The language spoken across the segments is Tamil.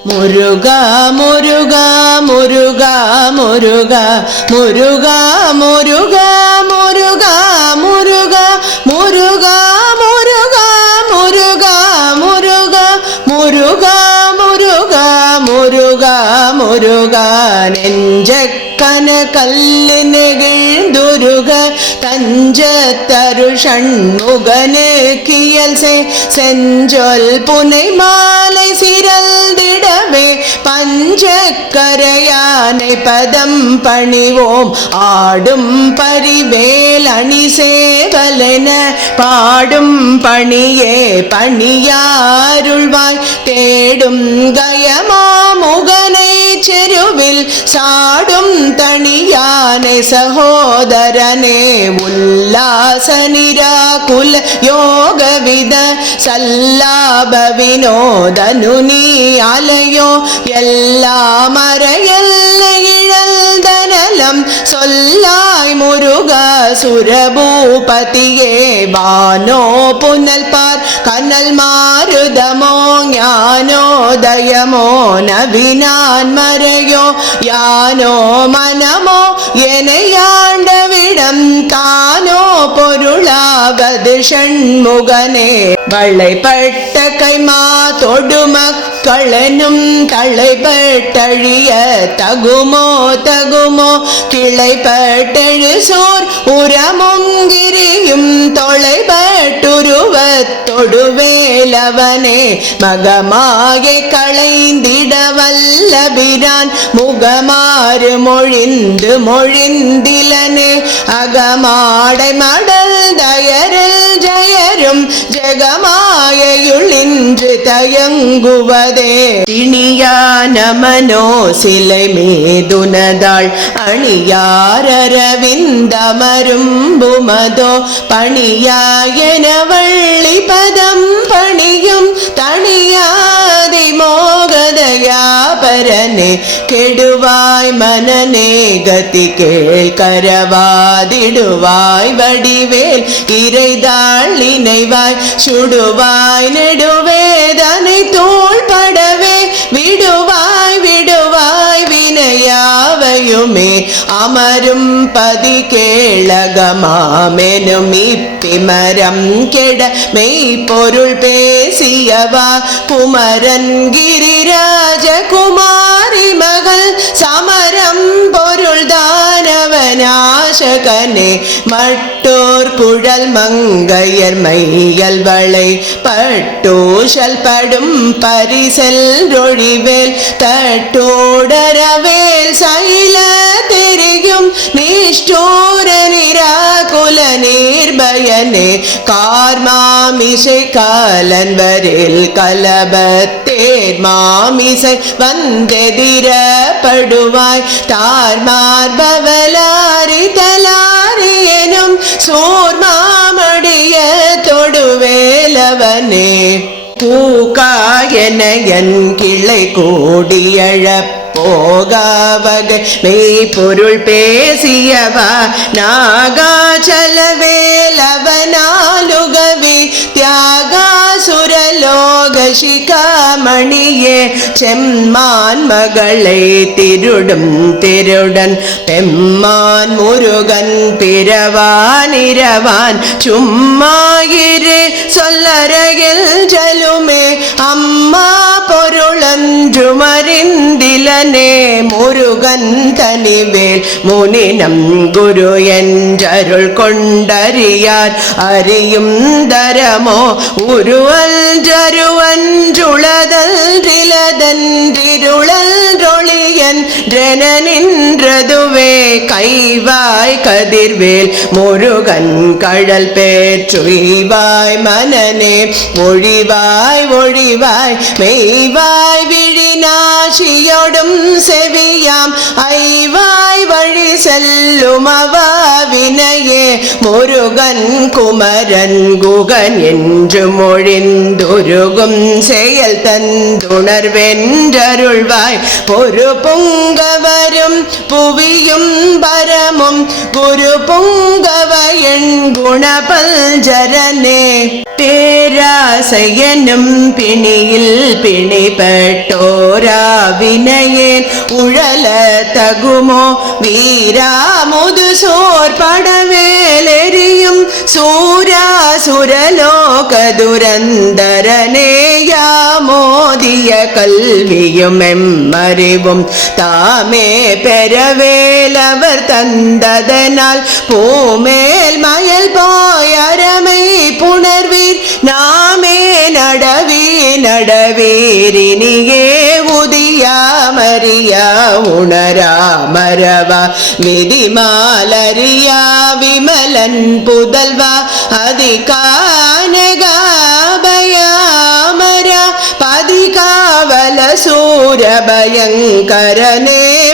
முருகா முருகா முருகா முருகா முருகா முருகா முருகா முருகா முருகா முருகா முருகா முருகா முருகா முருகா முருகா முருகா நெஞ்சக்கன கல்லு நெகிழ்ந்துருக தஞ்சத்தருள் ஷண்முகனு கியல் செஞ்சொல் புனை மாலை சிறந்திடவே பஞ்சக்கரையானை பதம் பணிவோம் ஆடும் பரிவேல் அணி சேவலென பாடும் பணியே பணியாருள்வாய் தேடும் கயமாமுகனை செருவில் சாடும் தனியானை சகோதரனே உல்லாச நிராகுல யோகவித சல்லாப வினோதனு நீ அலையோ எல்லாம் மறையல்ல இழந்தனலம் சொல்லாய் முருகா சுரபூபதியே வானோ புனல் பார் கனல் மாருதமோ ஞானோதயமோ நவினான் மறையோ யானோ மனமோ எனையாண்டவிடம் தானோ பொருளாவது ஷண்முகனே வளைப்பட்ட கைமா தொடுமக்களனும் தலைப்பட்டழிய தகுமோ தகுமோ கிளைப்பட்டெழு சோர் உரமும் கிரியும் தொலைபட்டுருவத்தொடுவேலவனே மகமாய களைந்திட வல்லபிரான் முகமாறு மொழிந்து மொழிந்திலனே அகமாடை மடல் தயரில் ஜயரும் ஜெகமாயுளின்று தயங்குவதே திணியான மனோ சிலை மீதுனதாள் அணியாரவிந்தமரும் புமதோ பணியாயன வள்ளி பதம் பணியும் தனியாதி மோகதயா பரனே கெடுவாய் மனநே கதி கேள் கரவாதிடுவாய் வடிவேல் இறைதாள் இணைவாய் சுடுவாய் நெடுவேதனை தோள்படவே விடுவாய் விடுவாய் வினையாவையுமே அமரும் பதி கேளகமாமெனும் இப்பிமரம் கெட மெய்ப்பொருள் பேசியவா குமரன் கிரிராஜ குமாரி மகள் சமரம் பொருள் தானவனாசகனே மட்டோர் குழல் மங்கையர் மையல் வளை பட்டோஷல் படும் பரிசல் ரொழிவேல் தட்டோடரவேல் சைல தெரியும் நிஷ்டோர நிராகுல நிர்பயனே கார்மாமிசை காலன் வரில் கலபத்தேர் மாமிசை வந்தெதிரப்படுவாய் தார் மார்பவலாரி தலாரி எனும் சோர்மாமடிய தொடுவேலவனே பூக்காயன என் கிளை கூடியழப் போகாவகை மெய் பொருள் பேசியவா நாகாச்சலவேலவனாலுகவி தியாகாசுரலோக சிகாமணியே செம்மான் மகளை திருடும் திருடன் பெம்மான் முருகன் பிறவானிரவான் சும்மாயிரு சொல்லறையில் ஜலுமே அம்மா பொருளன்று மறிந்திலனே முருகன் தனிவேல் முனினம் குரு என்றருள் கொண்டறியார் அறியும் தரமோ உருவல் ஜருவன்றுளதல் ரிலதன்றிருளல் ரொளியன் நின்றதுவே கைவாய் கதிர்வேல் முருகன் கழல் பேற்றுவாய் மனனே ஒழிவாய் ஒழிவாய் மெய்வாய் விழிநாசியோடும் செவியாம் ஐவாய் வழி செல்லும் அவாவினையே முருகன் குமரன் குகன் என்று மொழிந்துருகும் செயல் தந்துணர்வென்றருள்வாய் பொறு பொங்கவரும் புவியும் பரமும் குரு பொங்கவ என் குணபல்ஜரனே பேராசையனும் பிணியில் பிணிப்பட்டோரா வினையேன் உழல தகுமோ வீரா முதுசோர் படவேலெறியும் சூரா சுரலோக துரந்தரனேயா மோதிய கல்வியும் எம்மறிவும் தாமே பெறவேலவர் தந்ததனால் பூமேல் மயல் போயரமை புணர்வீர் நாமே நடவீரினியே உதியாமறியா உணராமரவா விதிமாலரியா விமலன் புதல்வா அதிகானகாபயாமரா பதிகாவல சூரபயங்கரனே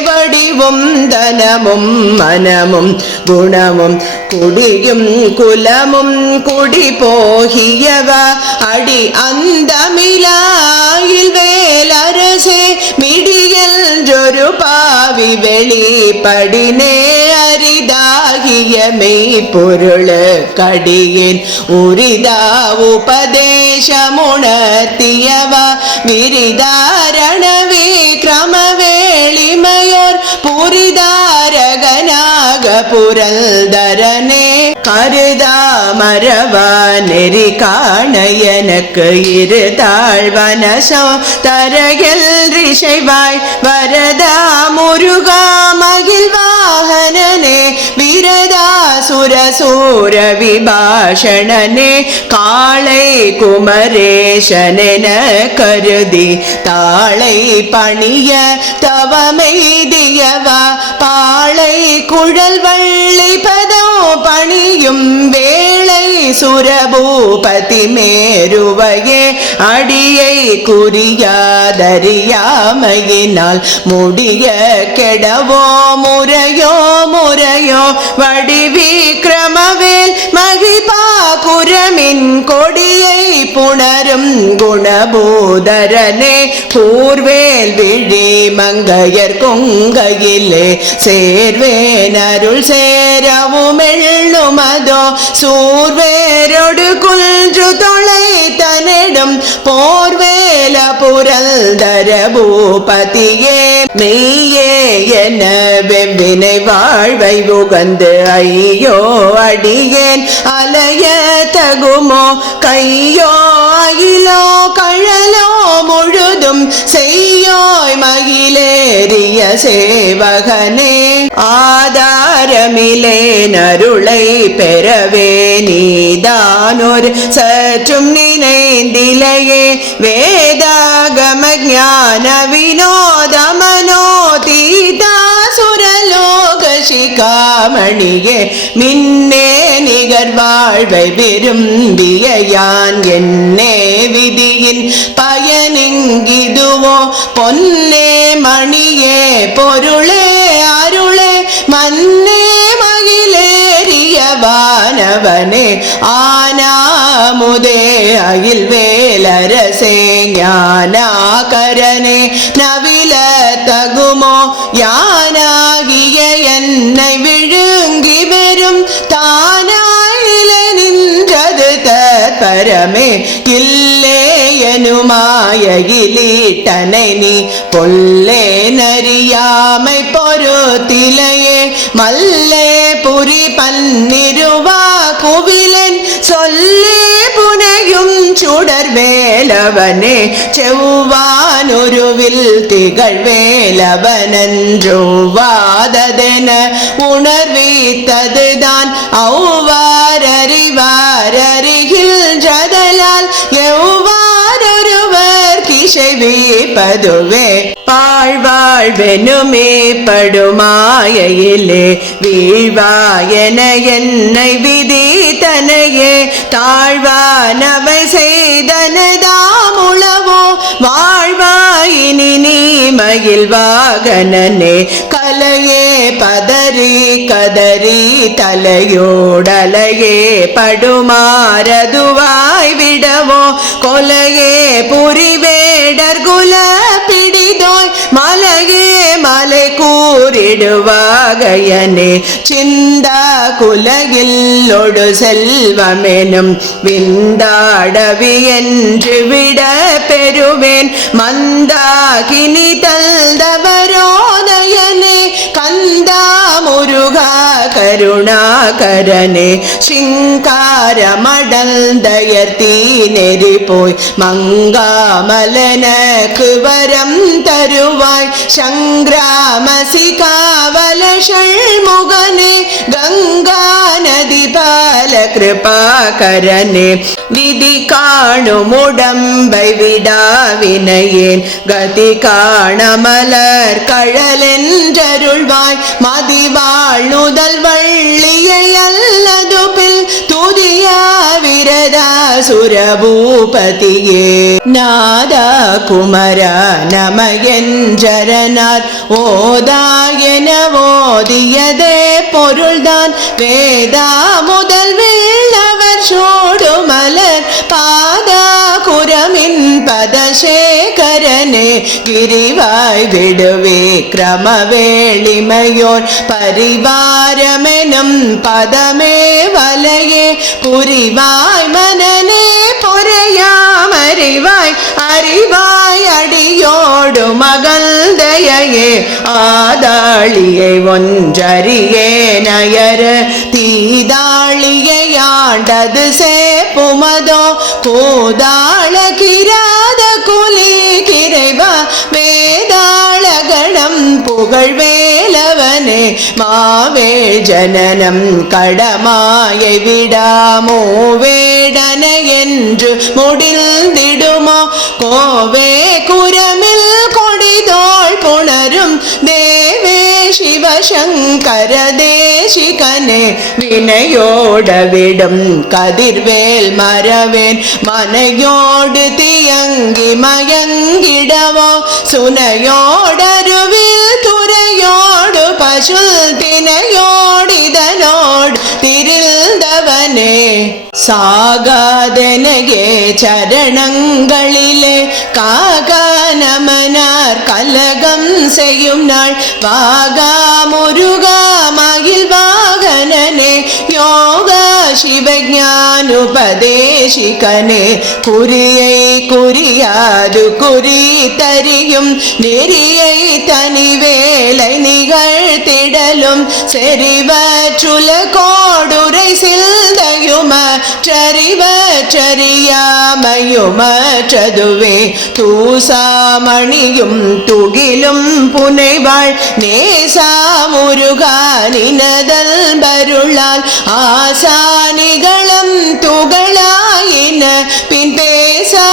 வடிவும் தனமும் மனமும் குணமும் குடியும் குலமும் குடி போகியவா அடி அந்தமிலாயில் வேலரசே மிடியென்றொரு பாவி வெளிப்படினே அரிதாகிய மெய்ப்பொருளு கடியேன் உரிதா உபதேசமுணர்த்தியவா விரிதாரண விக்ரமவேளிமையோர் புரிதாரகனாக புரல்தரனே கருதாமரவா நெறி காண எனக்கு இரு தாழ்வனசோ தரகில் ரிஷைவாய் வரதா முருகா மகிழ் வாகனனே விரதா சுரசூர விபாஷணனே காளை குமரேசனென கருதி தாளை பணிய தவமெய்தியவா பாளை குழல் வள்ளி பதோ பணியும் வேளை சுரபூபதி மேருவையே அடியை குறியாதறியாமையினால் முடிய கெடவோ முறையோ வடிவிக்ரமவேல் மகிபா குரமின் கொடியை புணரும் குணபூதரனே கூர்வேல் விழி மங்கையர் கொங்கையிலே சேர்வேன் அருள் சேரவும் எள்ளுமதோ சூர்வேரொடு குன்று தொலை தனிடும் போர்வேல புரல்தர பூபதியே மெய்யே என வெவ்வினை வாழ்வை உகந்து ஐயோ அடியேன் அலைய தகுமோ கையோ அகிலோ கழலோ முழுதும் செய்யோய் மகிழேறிய சேவகனே ஆதாரமிலே நருளை பெறவே நீதானொரு சற்றும் நினைந்திலையே வேதாகம ஞான வினோதமனோ தீதா சுரலோக சிகாமணியே மின்னே நிகர் வாழ்வை விரும்பிய யான் என்னே விதியின் பயனிங்கிதுவோ பொன்னே மணியே பொருளே அருளே மன்னே மகிழேறிய வானவனே ஆனாமுதே அகில் வேலரசே ஞானாகரனே நவில தகுமோ யானாகிய என்னை விழுங்கி வெறும் தானாயில நின்றது தற்பரமே இல்லே எனுமாயகிலீட்டனை நீ பொல்லே நறியாமை பொறுத்திலையே மல்லே புரி பன்னிருவா குவிலன் சொல்லே புனையும் சுடர் வேலவனே செவ்வானுருவில் திகழ் வேலவனன்றுவாததென உணர்வித்ததுதான் அவ்வாறறிவாரருகில் ஜதலால் எவ்வாறொருவர் கிசைவிப்பதுவே பாழ்வாழ்வெனுமே படுமாயிலே வீழ்வாயன என்னை விதி தனையே தாழ்வானவை செய்தனதாமுளவோ வாழ்வாயினி நீ மகிழ் வாகனனே கலையே பதறி கதறி தலையோடலையே படுமாறதுவாய் விடவோ கொலையே புரிவேடர் குல பிடி கொடிதோய் மலையே மலை கூறிடுவாகையனே சிந்தா குலகில்லொடு செல்வமெனும் விந்தாடவி என்று விட பெறுவேன் மந்தாகினி தல்தவரோதயனே கந்தா முருகா கருணாகரனே சிங்காரமடந்தயர்த்தி நெறி போய் மங்காமலனக்கு வரம் தருவாய் சங்கிராமசிகாவல ஷண்முகனே கங்கா நதி பால கிருபாகரனே விதி காணுமுடம்பை விடாவினையேன் கதி காணமலர் கழலென்றருள்வாய் மதிவாழ் நுதல் வள்ளியை அல்லது பில் துதியா விரதா சுரபூபதியே நாதா குமரா நமயஞ்சரனார் ஓதாயன ஓதியதே பொருள்தான் வேதா முதல் வெள்ளவர் சோடுமலர் பாதா குரமின் பதசேகரனே கிரிவாய் விடுவே கிரமவேளிமையோர் பரிவாரமெனும் பதமே வலையே புரிவாய் மனனே பொறையாமறிவாய் அறிவாய் அடியோடு மகள்தயே ஆதாளியை ஒன்றறியே நயர தீதாளியை ஆண்டது சேப்புமதோ கோதாள கிராத குலி கிரைவா வேதாள கணம் புகழ்வேலவனே மாவே ஜனனம் கடமாயை விடாமோ வேடன என்று முடிந்திடுமோ கோவே குரமில் கொடிதோள் புணரும் தேவே சிவசங்கர தேசிகனே வினையோட விடும் கதிர்வேல் மரவேன் மனையோடு தியங்கி மயங்கிடவோ சுனையோடருவில் துறையோடு பசுல் தினையோடிதனோடு திரிந்தவனே சாகாதெனகே சரணங்களிலே காகா நமனார் கலகம் செய்யும் நாள் வாகா முருகா மகிழ் வாகனனே யோகா சிவஞானுபதேசிகனே குறியை குறியாது குறி தரியும் நெறியை தனிவேலை நிகழ்த்திடலும் செறிவற்றுல கோடுரை சில்தையுமற்றறிவற்றறியாமையுமற்றதுவே தூசாமணியும் துகிலும் புனைவாள் நேசா முருகா நினதல் பருளால் ஆசானிகளம் துகளாயின பின் பேசானுபூதி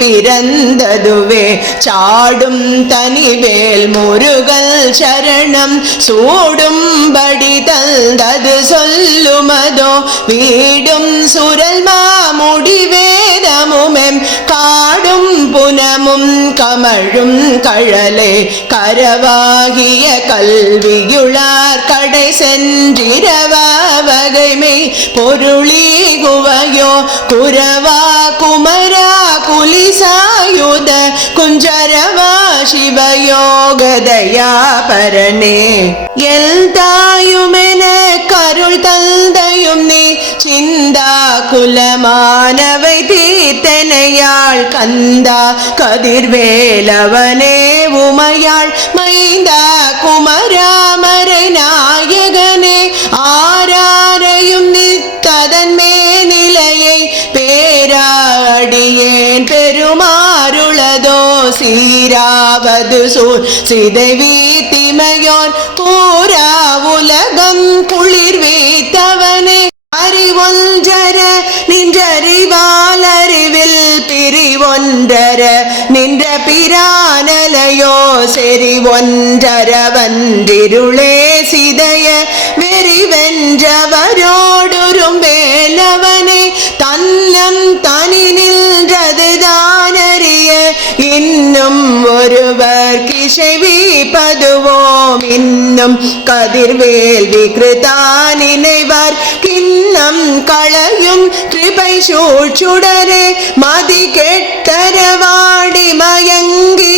பிறந்ததுவே சாடும் தனிவேல் முருகல் சரணம் சூடும்படி தந்தது சொல்லுமதோ வீடும் சுரல் மாமுடி வேதமுமெம் காடும் புனமும் கமழும் கழலே கரவாகிய கல்வியுளார் கடை சென்றிரவா வகைமை பொருளி குவையோ குரவா குமரா குலிசாயுத குஞ்சரவா சிவயோகதயா பரனே எல் தாயுமென கருள் தந்தையும் நீ சிந்தா குலமானவை தீர்த்தனையாள் கந்தா கதிர்வேலவனே உமையாள் மைந்தா குமராமரை நாயகனே ஆராரையும் நித்ததன்மே நிலையை பேராடியேன் பெருமாறுளதோ சீராவது சூர் சிதைவி திமையோர் கூரா உலகம் குளிர் வீத்தவனே அறிவொன்றர நின்றறிவாலறிவில் பிரிவொன்றர நின்ற பிரானலையோ செறிவொன்றரவன்றிருளே சிதைய வெறிவென்றவரோடுரும் வேலவனே தன்னம் தனி நின்றது தானறிய இன்னும் ஒருவர் கிசைவி பதுவோம் இன்னும் கதிர்வேல் விகிருதா நினைவர் கிண்ணம் களையும் கிருபை சூழ்ச்சுடரே மதி கெட்டரவாடி மயங்கி